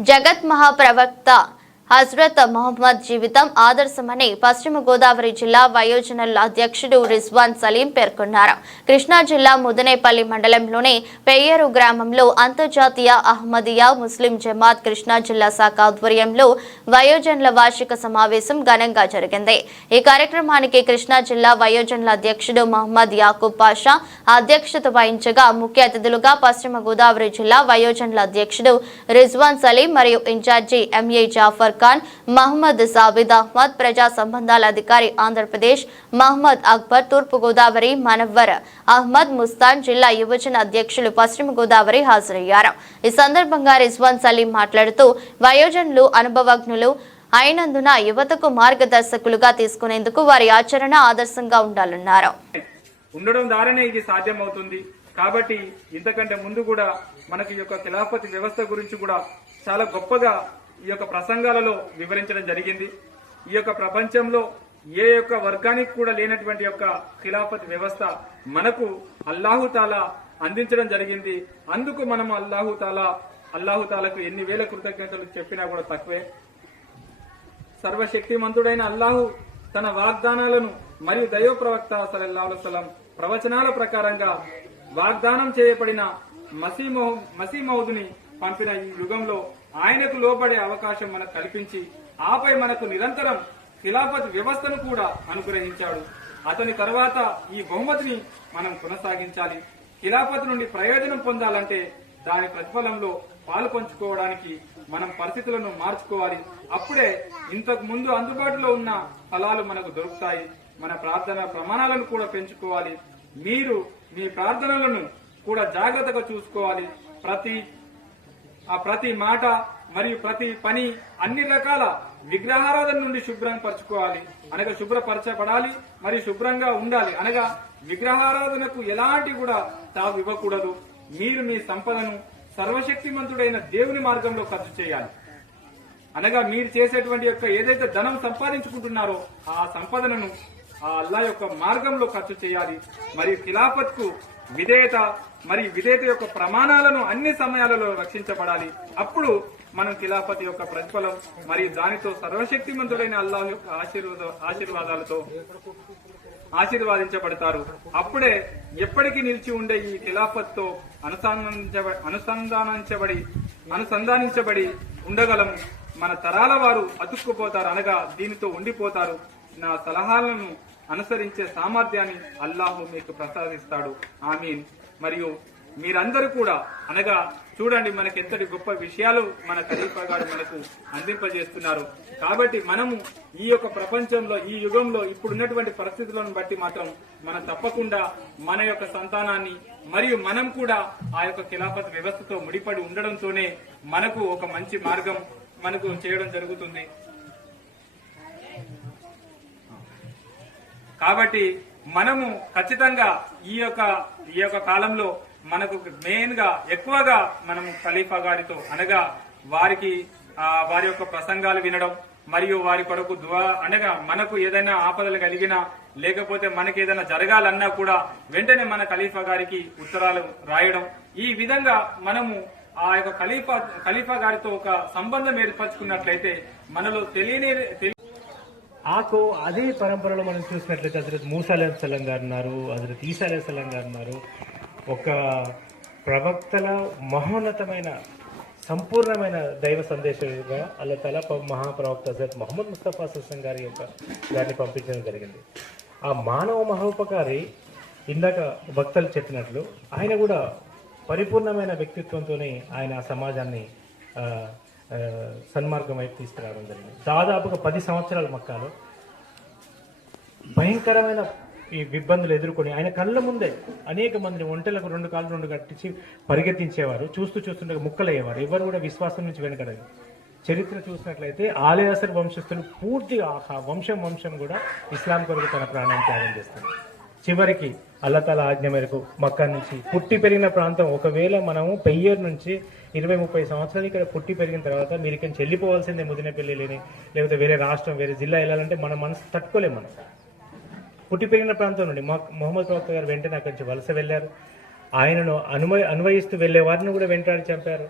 జగత్ మహాప్రవక్త హజ్రత్ మహమ్మద్ జీవితం ఆదర్శమని పశ్చిమ గోదావరి జిల్లా వయోజనుల అధ్యక్షుడు రిజ్వాన్ సలీం పేర్కొన్నారు. కృష్ణా జిల్లా ముదనేపల్లి మండలంలోని పెయ్యేరు గ్రామంలో అంతర్జాతీయ అహ్మదియా ముస్లిం జమాత్ కృష్ణా జిల్లా శాఖ ఆధ్వర్యంలో వయోజనుల వార్షిక సమావేశం ఘనంగా జరిగింది. ఈ కార్యక్రమానికి కృష్ణా జిల్లా వయోజనుల అధ్యక్షుడు మహమ్మద్ యాకూబ్ పాషా అధ్యక్షత వహించగా ముఖ్య అతిథులుగా పశ్చిమ గోదావరి జిల్లా వయోజనుల అధ్యక్షుడు రిజ్వాన్ సలీం మరియు in charge M A Jafar Khan Mohammed Javed Ahmed ప్రజా సంబంధాల అధికారి ఆంధ్రప్రదేశ్ మహమ్మద్ అక్బర్ తూర్పు గోదావరి మనవ్వర్ అహ్మద్ ముస్తాన్ జిల్లా యువజన అధ్యక్షులు పశ్చిమ గోదావరి హాజరయ్యారు. ఈ సందర్భంగా రిజ్వాన్ సలీం మాట్లాడుతూ వయోజనులు అనుభవజ్ఞులు అయినందున యువతకు మార్గదర్శకులుగా తీసుకునేందుకు వారి ఆచరణ ఆదర్శంగా ఉండాలన్నారు. ఉండడం ద్వారానే ఇది సాధ్యమవుతుంది. కాబట్టి ఇంతకంటే ముందు కూడా మనకి యొక్క కిలాపతి వ్యవస్థ గురించి కూడా చాలా గొప్పగా ఈ యొక్క ప్రసంగాలలో వివరించడం జరిగింది. ఈ యొక్క ప్రపంచంలో ఏ యొక్క వర్గానికి కూడా లేనటువంటి యొక్క ఖిలాఫత్ వ్యవస్థ మనకు అల్లాహుతాలా అందించడం జరిగింది. అందుకు మనం అల్లాహుతాలా అల్లాహుతాలకు ఎన్ని వేల కృతజ్ఞతలు చెప్పినా కూడా తక్కువే. సర్వశక్తిమంతుడైన అల్లాహు తన వాగ్దానాలను మరియు దైవ ప్రవక్త సలల్లాహు ప్రవచనాల ప్రకారంగా వాగ్దానం చేయబడిన మసీమౌ మసీమౌదుని పంపిన ఈ యుగంలో ఆయనకు లోబడే అవకాశం మనకు కల్పించి ఆపై మనకు నిరంతరం ఖిలాఫత్ వ్యవస్థను కూడా అనుగ్రహించాడు. అతని తర్వాత ఈ బహుమతిని మనం కొనసాగించాలి. ఖిలాఫత్ నుండి ప్రయోజనం పొందాలంటే దాని ప్రతిఫలంలో పాలు పంచుకోవడానికి మనం పరిస్థితులను మార్చుకోవాలి. అప్పుడే ఇంతకు ముందు అందుబాటులో ఉన్న ఫలాలు మనకు దొరుకుతాయి. మన ప్రార్థన ప్రమాణాలను కూడా పెంచుకోవాలి. మీరు మీ ప్రార్థనలను కూడా జాగ్రత్తగా చూసుకోవాలి. ప్రతి ఆ ప్రతి మాట మరియు ప్రతి పని అన్ని రకాల విగ్రహారాధన నుండి శుభ్రం పరచుకోవాలి. అనగా శుభ్రపరచబడాలి మరియు శుభ్రంగా ఉండాలి. అనగా విగ్రహారాధనకు ఎలాంటి కూడా తావు ఇవ్వకూడదు. మీరు మీ సంపదను సర్వశక్తిమంతుడైన దేవుని మార్గంలో ఖర్చు చేయాలి. అనగా మీరు చేసేటువంటి యొక్క ఏదైతే ధనం సంపాదించుకుంటున్నారో ఆ సంపదనను ఆ అల్లా యొక్క మార్గంలో ఖర్చు చేయాలి. మరియు ఖిలాఫత్కు విధేయత మరియు విధేయత యొక్క ప్రమాణాలను అన్ని సమయాలలో రక్షించబడాలి. అప్పుడు మనం ఖిలాఫత్ యొక్క ప్రతిఫలం మరియు దానితో సర్వశక్తిమంతుడైన అల్లాహ్ యొక్క ఆశీర్వాద ఆశీర్వాదాలతో ఆశీర్వాదించబడతారు. అప్పుడే ఎప్పటికీ నిలిచి ఉండే ఈ ఖిలాఫత్తో అనుసంధానించబ- అనుసంధానించబడి అనుసంధానించబడి ఉండగలము మన తరాల వారు అతుక్కుపోతారు అనగా దీనితో ఉండిపోతారు. నా సలహాలను అనుసరించే సామర్థ్యాన్ని అల్లాహు మీకు ప్రసాదిస్తాడు. ఆమీన్. మరియు మీరందరూ కూడా అనగా చూడండి మనకి ఎంతటి గొప్ప విషయాలు మన ఖలీఫా గారు మనకు అందింపజేస్తున్నారు. కాబట్టి మనము ఈ యొక్క ప్రపంచంలో ఈ యుగంలో ఇప్పుడున్నటువంటి పరిస్థితులను బట్టి మాత్రం మనం తప్పకుండా మన యొక్క సంతానాన్ని మరియు మనం కూడా ఆ యొక్క ఖిలాఫత్ వ్యవస్థతో ముడిపడి ఉండడంతోనే మనకు ఒక మంచి మార్గం మనకు చేయడం జరుగుతుంది. కాబట్టి మనము ఖచ్చితంగా ఈ యొక్క ఈ యొక్క కాలంలో మనకు మెయిన్గా ఎక్కువగా మనము ఖలీఫా గారితో అనగా వారికి వారి యొక్క ప్రసంగాలు వినడం మరియు వారి కొరకు దువా అనగా మనకు ఏదైనా ఆపదలు కలిగినా లేకపోతే మనకి ఏదైనా జరగాలన్నా కూడా వెంటనే మన ఖలీఫా గారికి ఉత్తరాలు రాయడం. ఈ విధంగా మనము ఆ యొక్క ఖలీఫా ఖలీఫా గారితో ఒక సంబంధం ఏర్పరచుకున్నట్లయితే మనలో తెలియని తెలి- ఆకు అదే పరంపరలో మనం చూసినట్లయితే హజరత్ మూసాలే సలం గారు ఉన్నారు హజరత్ ఈసాలే సలం గారు ఉన్నారు. ఒక ప్రవక్తల మహోన్నతమైన సంపూర్ణమైన దైవ సందేశంగా అలా తల మహాప్రవక్త హజరత్ మహమ్మద్ ముస్తఫా సుస్లం గారి యొక్క దాన్ని పంపించడం జరిగింది. ఆ మానవ మహోపకారి ఇందాక భక్తులు చెప్పినట్లు ఆయన కూడా పరిపూర్ణమైన వ్యక్తిత్వంతోనే ఆయన ఆ సమాజాన్ని సన్మార్గం వైపు తీసుకురావడం జరిగింది. దాదాపుగా పది సంవత్సరాల మక్కాలో భయంకరమైన ఈ ఇబ్బందులు ఎదుర్కొని ఆయన కళ్ళ ముందే అనేక మందిని ఒంటెలకు రెండు కాళ్ళు రెండు కట్టించి పరిగెత్తించేవారు చూస్తూ చూస్తుండగా ముక్కలయ్యేవారు. ఎవరు కూడా విశ్వాసం నుంచి వెనకడదు చరిత్ర చూసినట్లయితే ఆలయాసర్ వంశస్థులు పూర్తిగా వంశం వంశం కూడా ఇస్లాం కొరకు తన ప్రాణాన్ని త్యాగం చేస్తారు చివరికి అల్లతల ఆజ్ఞ మేరకు మక్కా నుంచి పుట్టి పెరిగిన ప్రాంతం. ఒకవేళ మనము పెయ్యేరు నుంచి ఇరవై ముప్పై సంవత్సరాలు ఇక్కడ పుట్టి పెరిగిన తర్వాత మీరు ఇక్కడ చెల్లిపోవాల్సిందే వెళ్ళిపోవాల్సిందే ముదినపల్లి లేని లేకపోతే వేరే రాష్ట్రం వేరే జిల్లా వెళ్ళాలంటే మన మనసు తట్టుకోలేము మనం. పుట్టి పెరిగిన ప్రాంతం నుండి మా మొహమ్మద్ ప్రవక్త గారు వెంటనే అక్కడి నుంచి వలస వెళ్ళారు. ఆయనను అనువ అన్వయిస్తూ వెళ్ళే వారిని కూడా వెంటాడి చంపారు.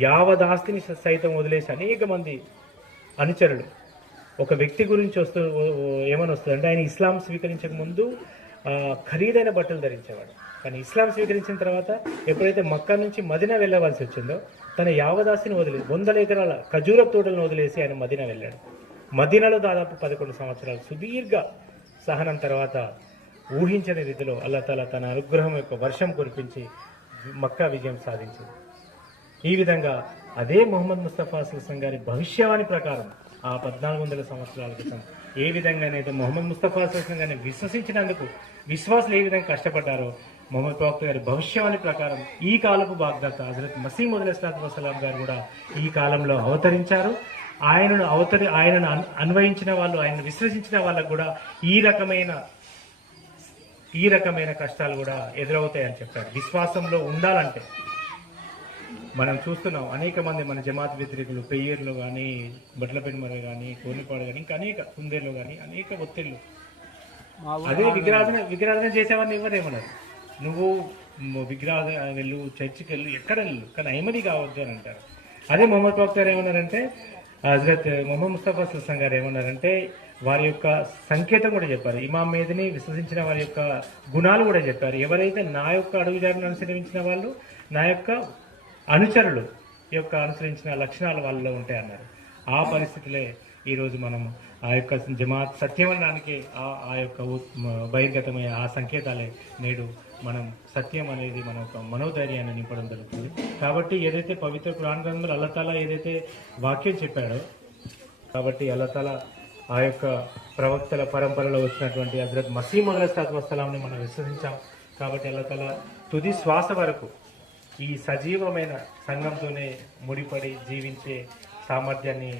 యావదాస్తిని సైతం వదిలేసి అనేక మంది అనుచరులు. ఒక వ్యక్తి గురించి వస్తూ ఓ- ఓ- ఏమని వస్తుంది అంటే ఆయన ఇస్లాం స్వీకరించక ముందు ఖరీదైన బట్టలు ధరించేవాడు. కానీ ఇస్లాం స్వీకరించిన తర్వాత ఎప్పుడైతే మక్కా నుంచి మదిన వెళ్ళవలసి వచ్చిందో తన యావదాసిని వదిలి వందల ఎకరాల ఖజూర తోటలను వదిలేసి ఆయన మదిన వెళ్ళాడు. మదీనాలో దాదాపు పదకొండు సంవత్సరాలు సుదీర్ఘ సహనం తర్వాత ఊహించని రీతిలో అల్లా తల తన అనుగ్రహం యొక్క వర్షం కురిపించి మక్కా విజయం సాధించింది. ఈ విధంగా అదే మొహమ్మద్ ముస్తఫా సుల్తాన్ గారి భవిష్యవాణి ప్రకారం ఆ పద్నాలుగు వందల సంవత్సరాల క్రితం ఏ విధంగానైతే మొహమ్మద్ ముస్తఫా సుస్లం గారిని విశ్వసించినందుకు విశ్వాసులు ఏ విధంగా కష్టపడ్డారో మొహమ్మద్ ప్రవక్త గారి భవిష్యవాణి ప్రకారం ఈ కాలపు బాగ్దాత హజరత్ మసీం ఇస్లాత్ వసలాం గారు కూడా ఈ కాలంలో అవతరించారు. ఆయనను అవతరి ఆయనను అన్వయించిన వాళ్ళు ఆయనను విశ్వసించిన వాళ్ళకు కూడా ఈ రకమైన ఈ రకమైన కష్టాలు కూడా ఎదురవుతాయని చెప్పారు. విశ్వాసంలో ఉండాలంటే మనం చూస్తున్నాం అనేక మంది మన జమాత్ వ్యతిరేకులు పెయ్యేరులో కానీ బట్లపెన్మర కానీ కోనిపాడు కానీ ఇంకా అనేక కుందేరులో కానీ అనేక ఒత్తిళ్ళు. అదే విగ్రహాధన విగ్రహాధన చేసేవాడిని ఎవరేమన్నారు? నువ్వు మ్, విగ్రహాధన వెళ్ళు చర్చికి వెళ్ళు ఎక్కడ వెళ్ళు కానీ అహ్మది కావద్దు అని అంటారు. అదే మొహమ్మద్ ప్రవక్త గారు ఏమన్నారంటే హజరత్ మొహమ్మద్ ముస్తఫా సుల్తాన్ గారు ఏమన్నారంటే వారి యొక్క సంకేతం కూడా చెప్పారు. ఇమాం మీదని విశ్వసించిన వారి యొక్క గుణాలు కూడా చెప్పారు. ఎవరైతే నా యొక్క అడుగుజాడను అనుసరించిన వాళ్ళు నా యొక్క అనుచరులు యొక్క అనుసరించిన లక్షణాలు వాళ్ళలో ఉంటాయన్నారు ఆ పరిస్థితులే ఈరోజు మనం ఆ యొక్క జమాత్ సత్యమనడానికి ఆ ఆ యొక్క బహిర్గతమయ్యే ఆ సంకేతాలే నేడు మనం సత్యం అనేది మన యొక్క మనోధైర్యాన్ని నింపడం జరుగుతుంది. కాబట్టి ఏదైతే పవిత్ర పురాణ గ్రంథంలో అల్లతాల ఏదైతే వాక్యం చెప్పాడో కాబట్టి అల్లతాల ఆ యొక్క ప్రవక్తల పరంపరలో వచ్చినటువంటి హజరత్ మసీమ్ అలస్తాత్ వస్తలాంని మనం విశ్వసించాం. కాబట్టి అల్లతల తుది శ్వాస వరకు ఈ సజీవమైన సంఘంతోనే ముడిపడి జీవించే సామర్థ్యాన్ని